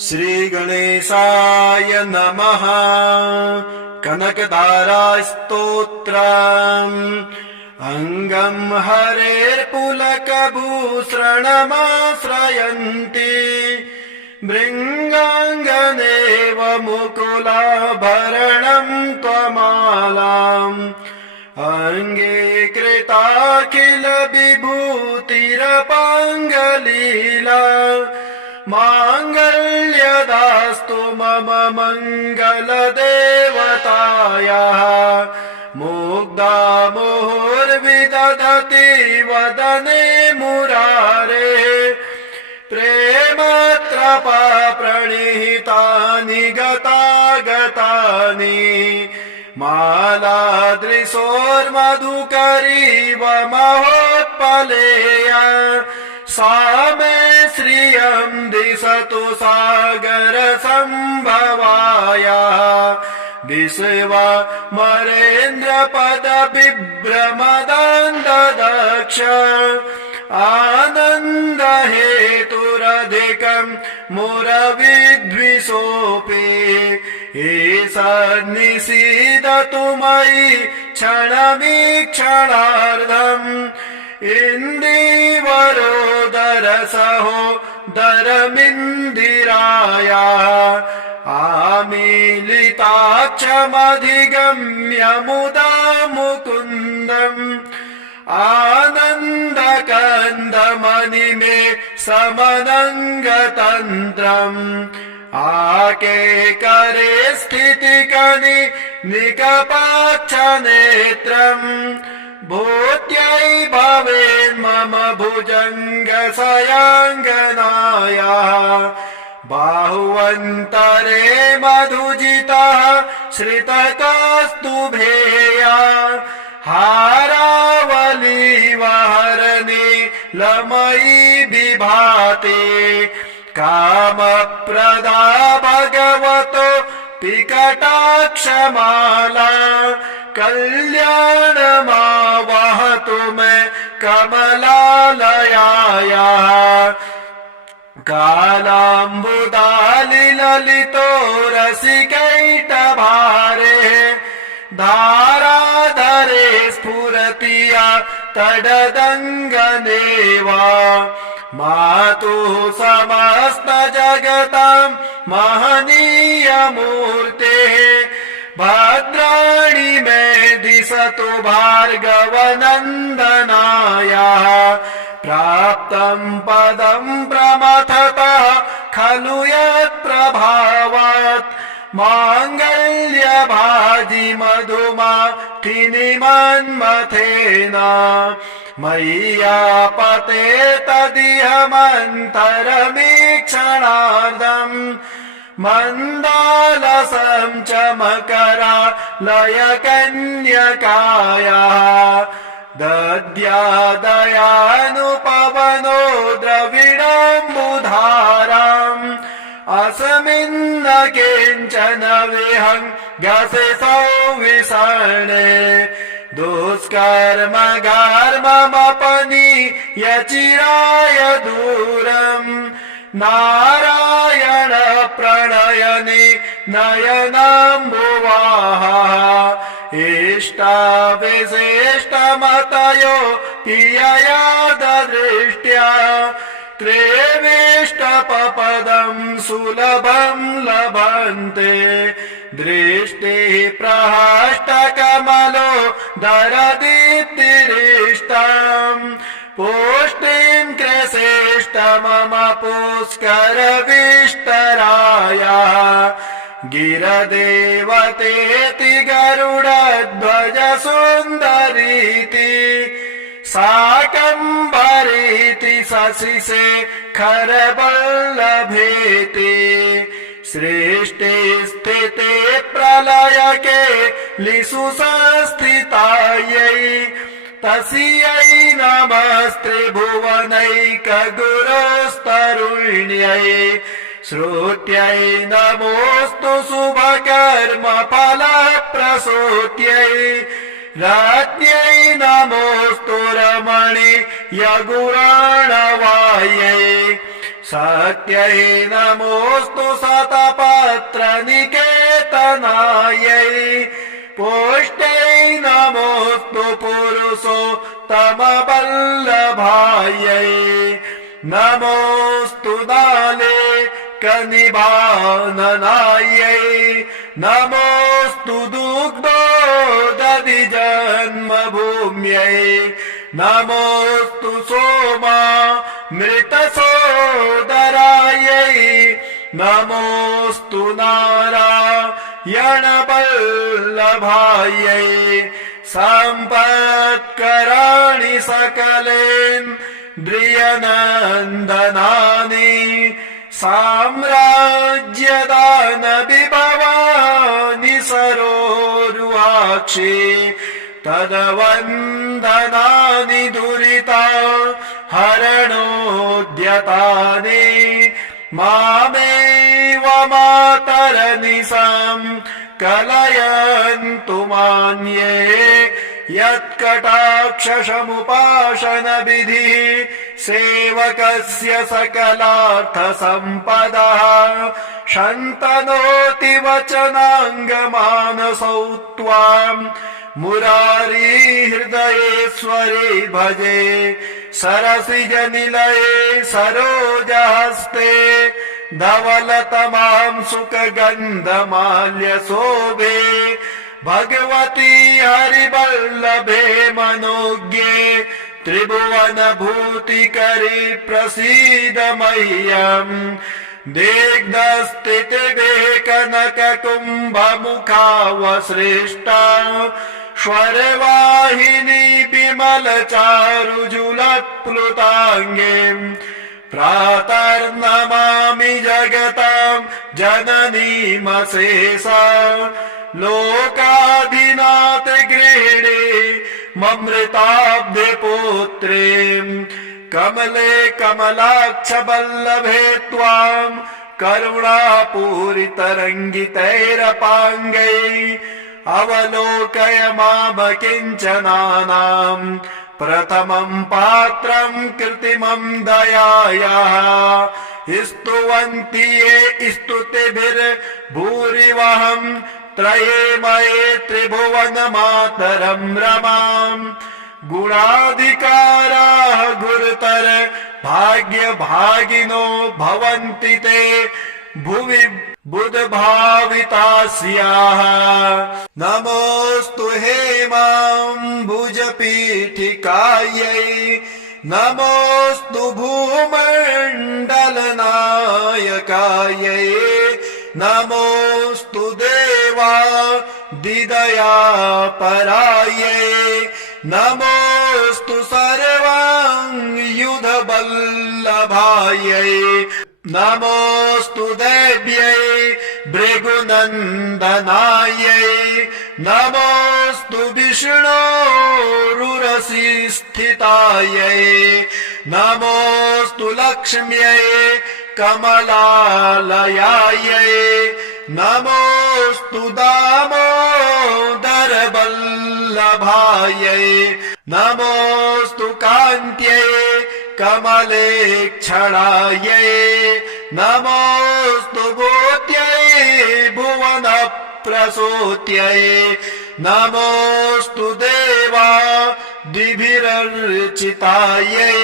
श्रीगणेशाय नमः। कनकधारास्तोत्रम् अङ्गम् हरेर्पुलकभूषणमाश्रयन्ति भृङ्गाङ्गनेव मुकुलाभरणम् त्वमालाम् अङ्गे कृताखिल विभूतिरपाङ्गलीला माङ्गल्यदास्तु मम मङ्गलदेवतायाः मुग्धा मुहुर्विदधति वदने मुरारे प्रेमत्रपा प्रणिहितानि गतागतानि मालादृशोर्मधुकरीव महोत्पलेया सा मे श्रियम् दिशतु सागर सम्भवाया विश्वमरेन्द्रपद बिभ्रमदान्ददक्ष आनन्द हेतुरधिकम् मुरविद्विषोऽपि ईशन्निषीदतु मयि क्षणमीक्षणार्धम् इन्दीवरोदरसहोदरमिन्दिराया आमीलिताक्षमधिगम्य मुदा मुकुन्दम् आनन्दकन्दमणिमे समनङ्गतन्त्रम् आकेकरे स्थितिकनि निकपाक्षनेत्रम् भूत्यै भवेन्मम भुजङ्गशयाङ्गनायाः बाहुवन्तरे मधुजितः श्रितकौस्तुभेया हारावलीवहरणी लमयी विभाति कामप्रदा भगवतो पिकटाक्षमाला कल्याणमावहतु मे कमलालयाया कालाम्बुदालिललितो रसिकैटभारे धाराधरे स्फुरति या तडदङ्गनेवा मातुः समस्त जगताम् महनीयमूर्तेः भद्राणि मे दिशतु भार्गवनन्दनाया प्राप्तम् पदम् प्रमथतः खलु यत्प्रभावात् माङ्गल्यभाजि मधुमाखिनि मन्मथेन मय्यापते तदिहमन्तरमीक्षणार्धम् मन्दालसं च मकरालयकन्यकाया दद्यादयानुपवनो द्रविडाम्बुधाराम् अस्मिन्न किञ्चन विहङ्गसे सौविसर्णे दुष्कर्म घर्ममपनीयचिराय दूरम् नारायण प्रणयनि नयनाम्बुवाः इष्टाविशिष्टमतयो पियया ददृष्ट्या त्रेवेष्टपदम् सुलभम् लभन्ते दृष्टिः प्रहष्टकमलो दरदीप्तिरिष्टम् पुष्टिम् कृशेष्ट मम पुष्करविष्टराया गिरदेवतेति गरुडध्वज सुन्दरीति शाकम्भरीति शशिशेखरवल्लभेति सृष्टि स्थिते प्रलयके लिषु संस्थितायै तस्यै नमस्त्रिभुवनैकगुरोस्तरुण्यै श्रुत्यै नमोऽस्तु शुभकर्म फलप्रसूत्यै राज्ञै नमोऽस्तु रमणीयगुराणवायै सत्यै नमोऽस्तु शतपत्रनिकेतनायै पुष्ट्यै नमोऽस्तु पुरुषोत्तमवल्लभायै नमोऽस्तु नालेकनिबाननायै नमोऽस्तु दुग्धोदधिजन्मभूम्यै नमोऽस्तु सोमामृतसोदरायै नमोऽस्तु नारायणवल्लभायै सम्पत्कराणि सकलेन्द्रियनन्दनानि साम्राज्यदानविभवानि सरोरुहाक्षि तदवन्दनानि दुरिता हरणोद्यतानि मामेव मातरनिशं कलयन्तु मान्ये यत्कटाक्षसमुपासनविधिः सेवकस्य सकलार्थसम्पदः शन्तनोति वचनाङ्गमानसौ त्वाम् मुरारी हृदयेश्वरे भजे सरसिजनिलये सरोजहस्ते धवलतमां सुखगन्धमाल्यशोभे भगवती हरिवल्लभे मनोज्ञे त्रिभुवनभूतिकरी प्रसीद मह्यम् दिग्धस्थितिभे कनककुम्भमुखावसृष्टा स्वरवाहिनी विमलचारुजुलत्प्लुताङ्गे प्रातर्नमामि जगतां जननीमशेषा लोकाधिनाथ गृहिणी ममृताब्धिपुत्रे कमले कमलाक्ष वल्लभे त्वां करुणापूरितरङ्गितैरपाङ्गै अवलोकय मामकिञ्चनानां प्रथमं पात्रं कृत्रिमं दयायाः स्तुवन्ति ये स्तुतिभिर्भूरिवहं त्रयेमये त्रिभुवनमातरं रमाम् गुणाधिकाराः गुरुतर भाग्यभागिनो भवन्ति ते भुवि बुधभावितास्याः नमोऽस्तु हेमाम्बुजपीठिकायै नमोऽस्तु भूमण्डलनायकायै नमोऽस्तु देवादिदयापरायै नमोऽस्तु सर्वाङ्गयुधवल्लभायै नमोऽस्तु देव्यै भृगुनन्दनायै नमोऽस्तु विष्णोरुरसिस्थितायै नमोऽस्तु लक्ष्म्यै कमलालयायै नमोऽस्तु दामोदरवल्लभायै नमोऽस्तु कान्त्यै कमलेक्षणायै नमोऽस्तु भूत्यै भुवनप्रसूत्यै नमोऽस्तु देवादिभिरर्चितायै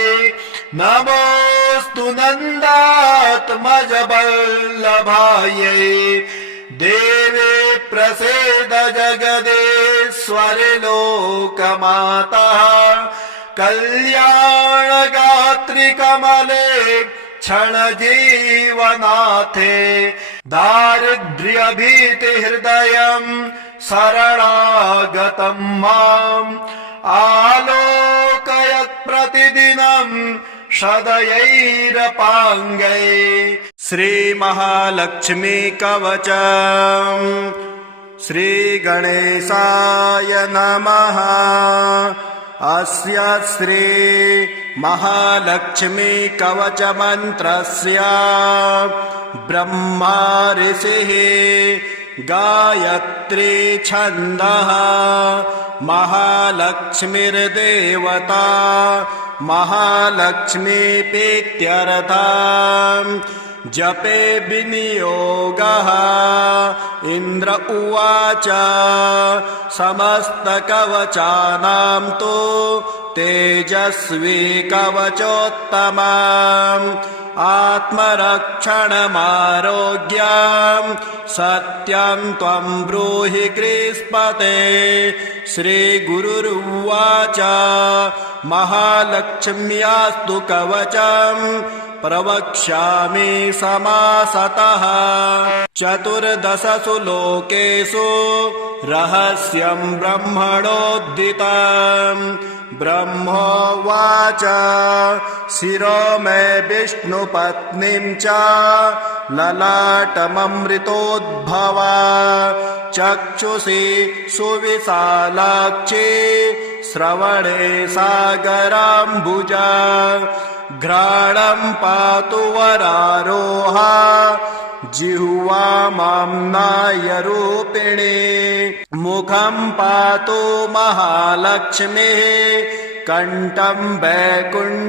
नमोऽस्तु नन्दात्मजवल्लभायै देवे प्रसीद जगदेश्वरि लोकमातः कल्याणगात्रि कमले क्षणजीवनाथे दारिद्र्यभीतिहृदयम् शरणागतं माम् आलोकयत् प्रतिदिनं सदयैरपाङ्गै श्रीमहालक्ष्मी कवचम् श्रीगणेशाय नमः। अस्य श्री महालक्ष्मी कवच मंत्रस्य ब्रह्मा ऋषिः गायत्री छन्दः महालक्ष्मीर्देवता महालक्ष्मीपीत्यर्थः जपे विनियोगः इन्द्र उवाच समस्तकवचानां तु तेजस्वी कवचोत्तमम् आत्मरक्षणमारोग्यं सत्यं त्वं ब्रूहि गृहस्पते श्रीगुरुरुवाच महालक्ष्म्यास्तु कवचम् प्रवक्ष्यामि समासतः चतुर्दशसु लोकेषु रहस्यं ब्रह्मणोद्दितम् ब्रह्मोवाच शिरो मे विष्णुपत्नीं च ललाटममृतोद्भवा चक्षुषी सुविशालाक्षी श्रवणे सागराम्बुजा घ्राणं पातु वरारोहा जिह्वा माम्नायरूपिणी मुखं पातु महालक्ष्मीः कण्ठं वैकुण्ठवासिनी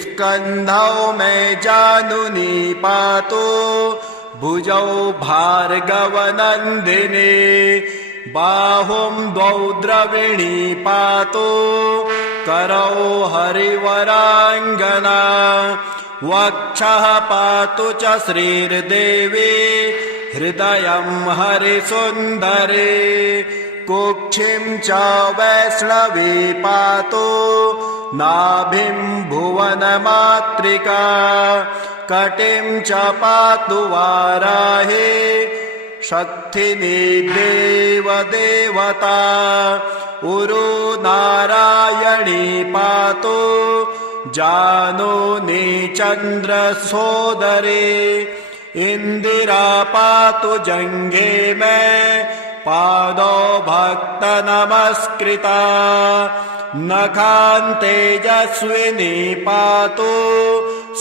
स्कन्धौ मे जानुनी पातु भुजौ भार्गवनन्दिनी बाहुं द्वौ द्रविणी पातु करौ हरिवराङ्गना वक्षः पातु च श्रीर्देवी हृदयं हरिसुन्दरी कुक्षिं च वैष्णवी पातु नाभिं भुवनमातृका कटिं च पातु वाराही शक्तिनी देवदेवता उरु नारायणी पातु जानूनी चन्द्रसोदरी इंदिरा पातु जङ्घे मे पादौ भक्तनमस्कृता नखान् तेजस्विनी पातु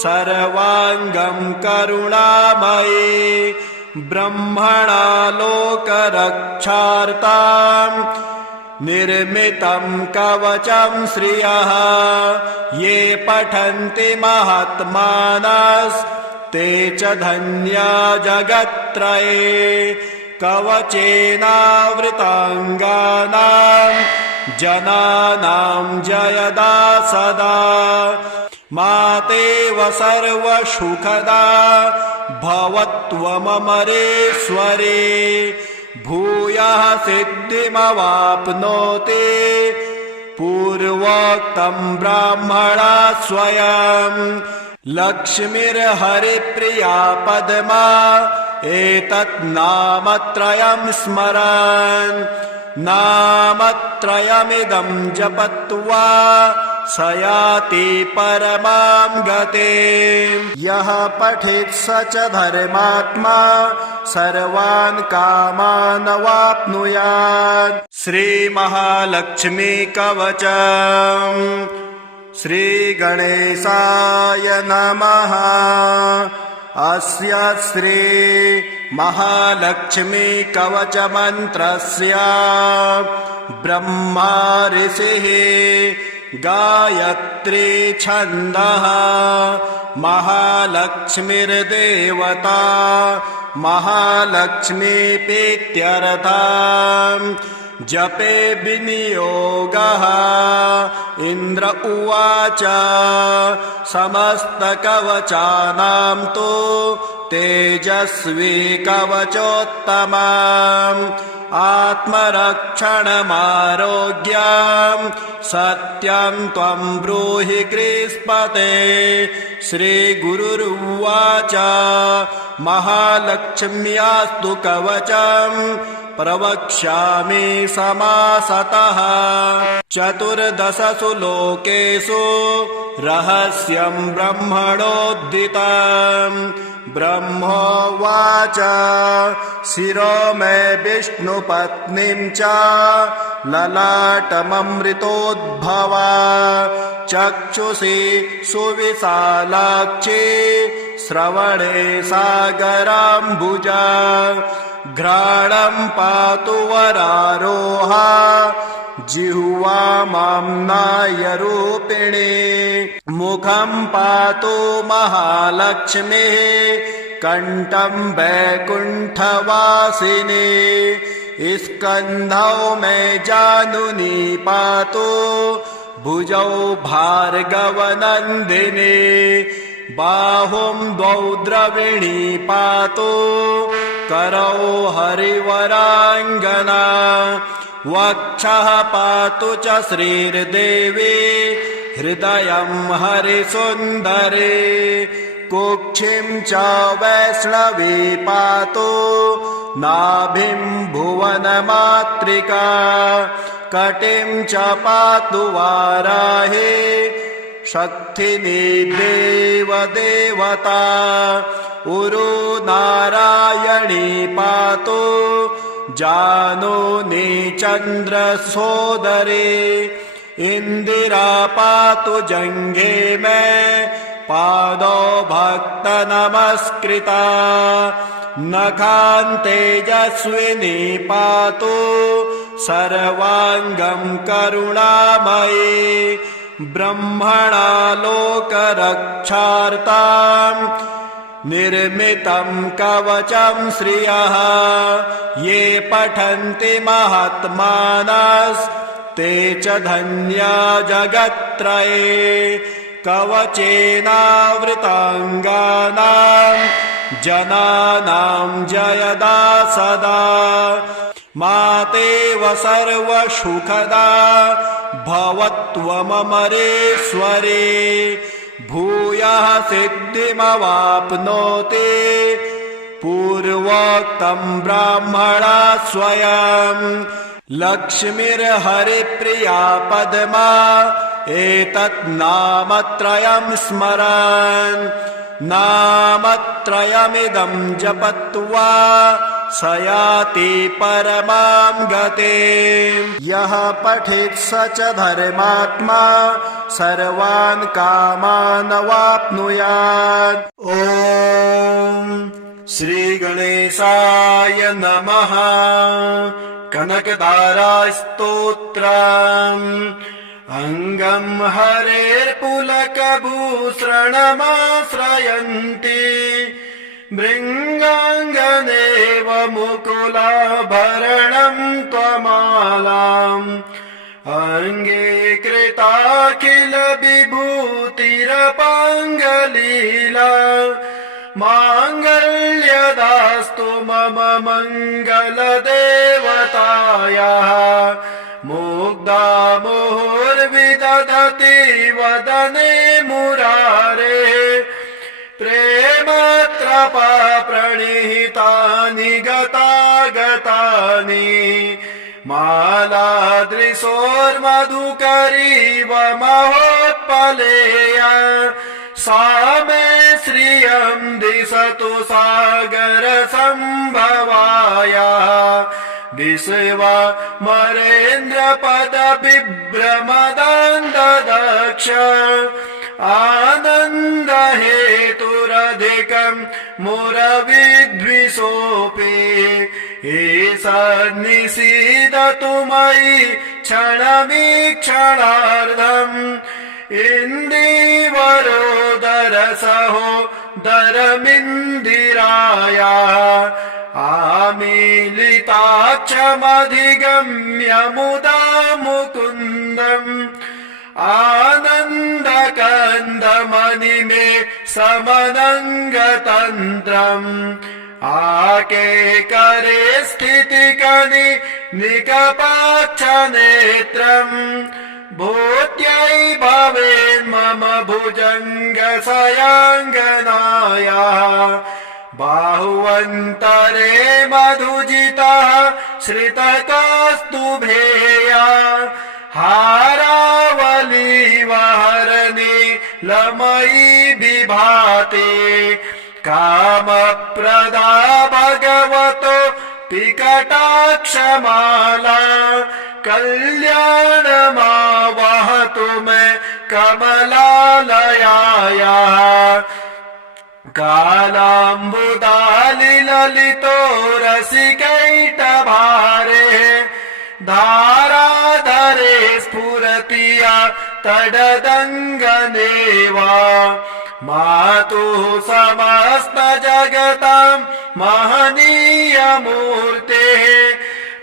सर्वाङ्गं करुणामयी ब्रह्मणा लोकरक्षार्थं निर्मितं कवचं श्रियः ये पठन्ति महात्मानस्ते च धन्या जगत्त्रये कवचेनावृताङ्गानां जनानां जयदा सदा मातेव सर्वसुखदा भवत्वममरेश्वरे भूयः सिद्धिमवाप्नोति पूर्वोक्तं ब्राह्मणा स्वयं लक्ष्मीर्हरिप्रिया पद्मा एतत् नामत्रयं स्मरन् नामत्रयमिदं जपत्वा स याति परमां गतिम् यः पठेत् स च धर्मात्मा सर्वान् कामान् वाप्नुयात्। श्रीमहालक्ष्मी कवचम्। श्रीगणेशाय नमः। अस्य श्री महालक्ष्मी कवच मंत्रस्य ब्रह्मा ऋषिः गायत्री छन्दः महालक्ष्मीर्देवता महालक्ष्मीपीत्यर्थः जपे विनियोगः इन्द्र उवाच समस्तकवचानां तु तेजस्वी कवचोत्तमम् आत्मरक्षणमारोग्यं सत्यं त्वं ब्रूहि गृहस्पते। श्रीगुरुरुवाच महालक्ष्म्यास्तु कवचम् प्रवक्ष्यामि समासतः चतुर्दशसु लोकेषु रहस्यं ब्रह्मणोद्दितम् ब्रह्मोवाच शिरो मे विष्णुपत्नीं च ललाटममृतोद्भवा चक्षुषी सुविशालाक्षी श्रवणे सागराम्बुजा घ्राणं पातु वरारोहा जिह्वा माम्नायरूपिणी मुखं पातु महालक्ष्मीः कण्ठं वैकुण्ठवासिनी स्कन्धौ मे जानुनी पातु भुजौ भार्गवनन्दिनी बाहुं द्वौ द्रविणी पातु करौ हरिवराङ्गना वक्षः पातु च श्रीर्देवी हृदयं हरिसुन्दरी कुक्षिं च वैष्णवी पातु नाभिं भुवनमातृका कटिं च पातु वाराही शक्तिनी देवदेवता उरु नारायणी पातु जानूनी चन्द्रसोदरी इंदिरा पातु जङ्घे मे पादौ भक्तनमस्कृता नखान् तेजस्विनी पातु सर्वाङ्गं करुणामयी ब्रह्मणा लोकरक्षार्थं निर्मितं कवचं श्रियः ये पठन्ति महात्मानस्ते च धन्या जगत्त्रये कवचेनावृताङ्गानां जनानां जयदा सदा मातेव सर्वसुखदा भवत्वममरेश्वरे भूयः सिद्धिमवाप्नोति पूर्वोक्तं ब्राह्मणा स्वयं लक्ष्मीर्हरिप्रिया पद्मा एतत् नामत्रयं स्मरन् नामत्रयमिदं जपत्वा स याति परमां गतिम् यः पठेत् स च धर्मात्मा सर्वान् कामान् वाप्नुयात्। ॐ श्रीगणेशाय नमः। कनकधारास्तोत्रम् अङ्गं हरेर्पुलकभूषणमाश्रयन्ति भृङ्गाङ्गनेव मुकुलाभरणं त्वमालाम् अङ्गे कृताखिल विभूतिरपाङ्गलीला माङ्गल्यदास्तु मम मङ्गलदेवतायाः मुग्धा मुहुर्विदधति वदने मुरारे प्रेमत्रपा प्रणिहितानि गतागतानि मालादृशोर्मधुकरीव महोत्पलेया सा मे श्रियं दिशतु सागरसम्भवाया विश्वमरेन्द्रपदविभ्रमदान्ददक्ष आनन्दहेतुरधिकं मुरविद्विषोऽपि ईषन्निषीदतु मयि क्षणमीक्षणार्धम् इन्दीवरोदरसहोदरमिन्दिराया आमीलिताक्षमधिगम्य मुदा मुकुन्दम् आनन्दकन्दमणिमे समनङ्गतन्त्रम् आकेकरे स्थितिकनि निकपाक्षनेत्रम् भूत्यै भवेन्मम भुजङ्गशयाङ्गनाया बाहुवन्तरे मधुजितः श्रितकौस्तुभेया हारावलीवहरणी लमयी विभाति कामप्रदा भगवतो पिकटाक्षमाला कल्याणमावहतु मे कमलालयाया कालाम्बुदालिललितो रसिकैटभारे धाराधर हरे स्फुरति या तडदङ्गनेवा मातुः समस्त जगतां महनीयमूर्तेः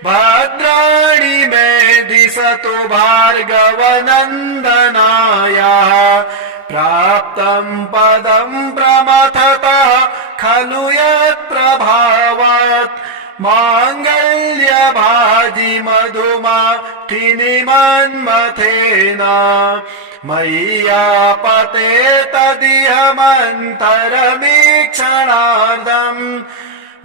भद्राणि मे दिशतु भार्गवनन्दनायाः प्राप्तं पदं प्रमथतः खलु यत्प्रभावात् माङ्गल्यभाजि मधुमाथिनिमन्मथेन मय्यापते तदिहमन्तरमीक्षणार्धम्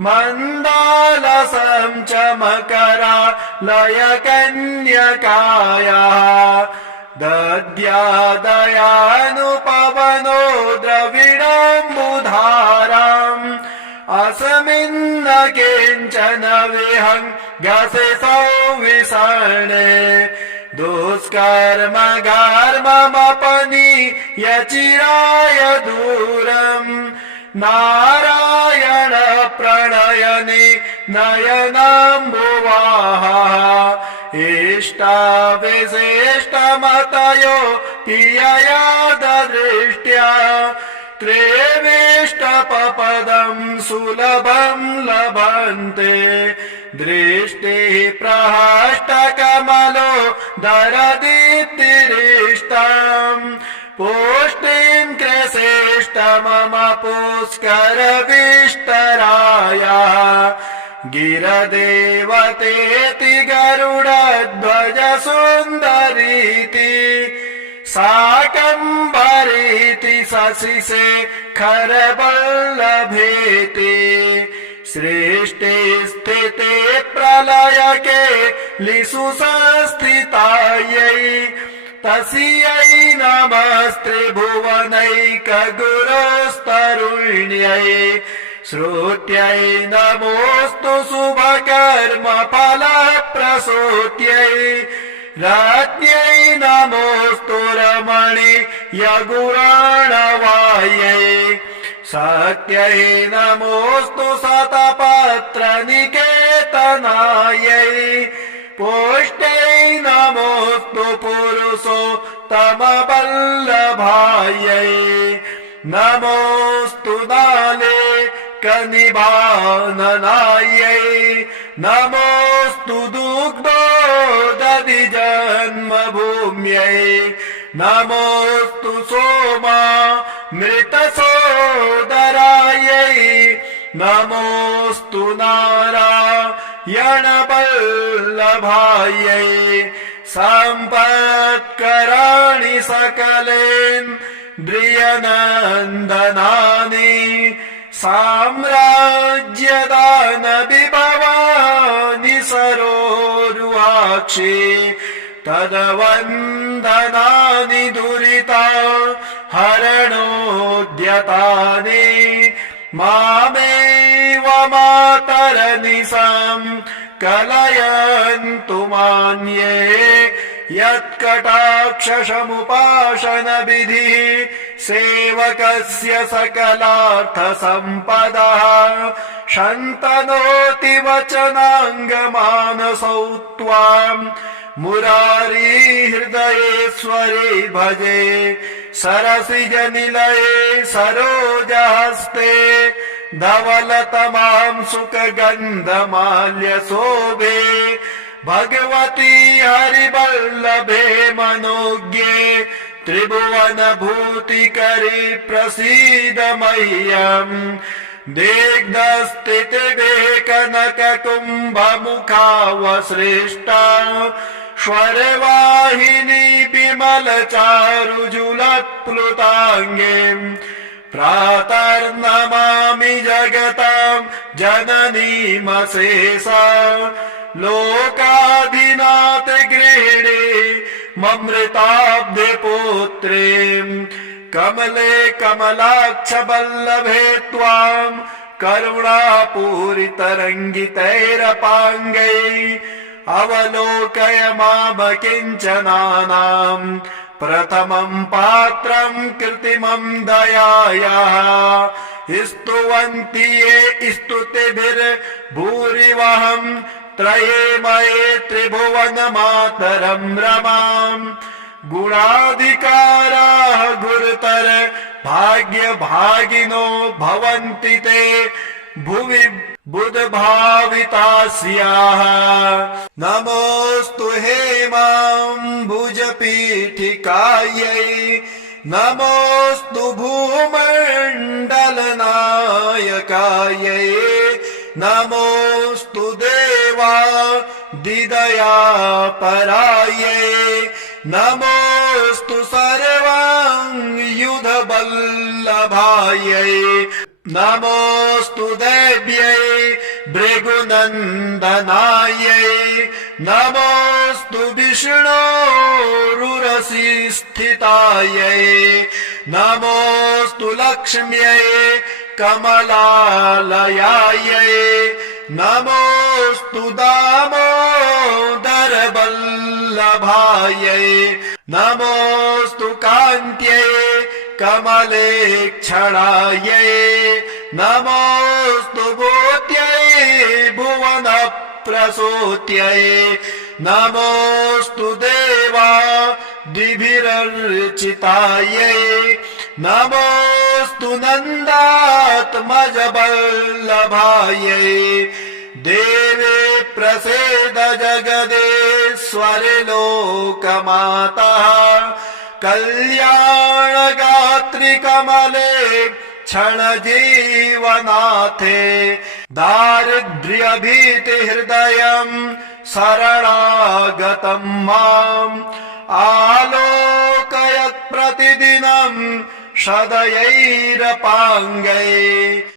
मन्दालसं च मकरालयकन्यकायाः दद्यादयानुपवनो द्रविडम्बुधाराम् अस्मिन्न किञ्चन विहङ्गसे संविसर्णे दुष्कर्म गार्ममपनीय चिराय दूरम् नारायण प्रणयनि नयनाम्बुवाः इष्टाविशिष्टमतयो पियया ददृष्ट्या त्रेवेष्टपदं सुलभं लभन्ते दृष्टिः प्रहष्टकमलो दरदीप्तिरिष्टम् पुष्टिं कृशेष्ट मम पुष्करविष्टरायः गिरदेवतेति गरुडध्वज सुन्दरीति शाकम्भरीति शशिशेखरवल्लभेति सृष्टि स्थिते प्रलयके लिषु संस्थितायै तस्यै नमस्त्रिभुवनैकगुरोस्तरुण्यै श्रुत्यै नमोऽस्तु शुभकर्मफलप्रसूत्यै राज्ञै नमोऽस्तु रमणीयगुणाणवायै सत्यै नमोऽस्तु शतपत्रनिकेतनायै पुष्ट्यै नमोऽस्तु पुरुषोत्तमवल्लभायै नमोऽस्तु नाले कनिभाननायै नमोऽस्तु दुग्धोदधि जन्मभूम्यै नमोऽस्तु सोमा मृतसोदरायै नमोऽस्तु नारायणवल्लभायै सम्पत्कराणि सकलेन्द्रियनन्दनानि साम्राज्यदान विभवानि सरोरुहाक्षि तदवन्दनानि दुरिता हरणोद्यतानि मामेव मातरनिशं कलयन्तु मान्ये यत्कटाक्षसमुपासनविधिः सेवकस्य सकलार्थसम्पदः शन्तनोति वचनाङ्गमानसौ त्वाम् मुरारी हृदयेश्वरे भजे सरसिजनिलये सरोजहस्ते धवलतमां सुखगन्धमाल्यशोभे भगवती हरिवल्लभे मनोज्ञे त्रिभुवनभूतिकरी प्रसीद मह्यम् दिग्धस्थितिवेकनककुम्भमुखावसृष्टा स्वरवाहिनी विमलचारुजुलत्प्लुताङ्गीम् प्रातर्नमामि जगतां जननीमशेषा लोकाधिनाथ गृहिणी ममृताब्धिपुत्रीम् कमले कमलाक्ष वल्लभे त्वाम् करुणापूरितरङ्गितैरपाङ्गैः अवलोकय मामकिञ्चनानाम् प्रथमं पात्रं कृत्रिमं दयायाः स्तुवन्ति ये स्तुतिभिर्भूरिवहं त्रयेमये त्रिभुवनमातरं रमाम् गुणाधिकाराः गुरुतर भाग्यभागिनो भवन्ति ते भुवि बुधभावितास्याः नमोऽस्तु हेमाम्बुजपीठिकायै नमोऽस्तु भूमण्डलनायकायै नमोऽस्तु देवादिदयापरायै नमोऽस्तु सर्वाङ्गयुधवल्लभायै नमोऽस्तु देव्यै भृगुनन्दनायै नमोऽस्तु विष्णोरुरसिस्थितायै नमोऽस्तु लक्ष्म्यै कमलालयायै नमोऽस्तु दामोदरवल्लभायै नमोऽस्तु कान्त्यै कमलेक्षणायै नमोऽस्तु भूत्यै भुवनप्रसूत्यै नमोऽस्तु देवादिभिरर्चितायै नमोऽस्तु नन्दात्मजवल्लभायै देवे प्रसीद जगदीश्वरि लोकमातः कल्याणगात्रि कमले क्षणजीवनाथे दारिद्र्यभीतिहृदयम् शरणागतं माम् आलोकयत् प्रतिदिनं सदयैरपाङ्गै।